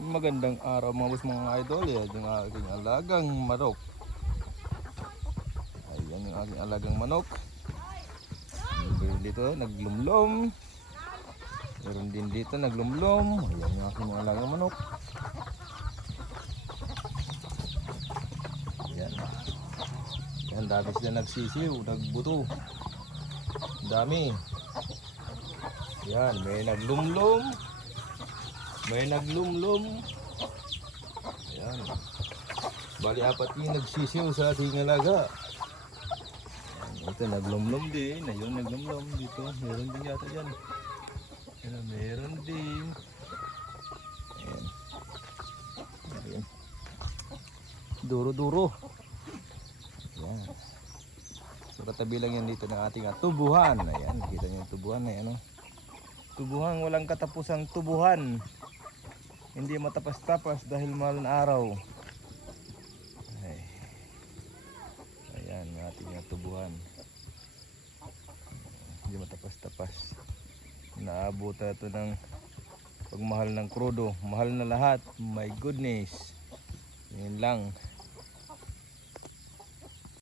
Magandang araw mga boss mga idol. Yan yung aking alagang manok. Ayan yung aking alagang manok. Meron dito naglumlom. Meron din dito naglumlom. Ayan yung aking mga alagang manok. Ayan. Ayan, dami sila nagsisiw, nagbuto. Dami. Ayan, may naglumlom. May naglumlom. Ayan. Bali apat yung nagsisiw sa ating alaga. Ayan, ito naglumlom din. Ayun naglumlom dito. Meron din yata dyan. Ayan, meron din. Ayan. Ayan. Duro-duro. Ayan. So katabi lang yan dito ng ating tubuhan. Ayan, kita nyo yung tubuhan na yan. Tubuhan, walang katapusang tubuhan. Hindi matapas-tapas dahil mahal na araw. Ay. Ayan ang ating tubuhan. Hindi matapas-tapas. Naabot na ito ng pagmahal ng krudo. Mahal na lahat. My goodness. Yun lang.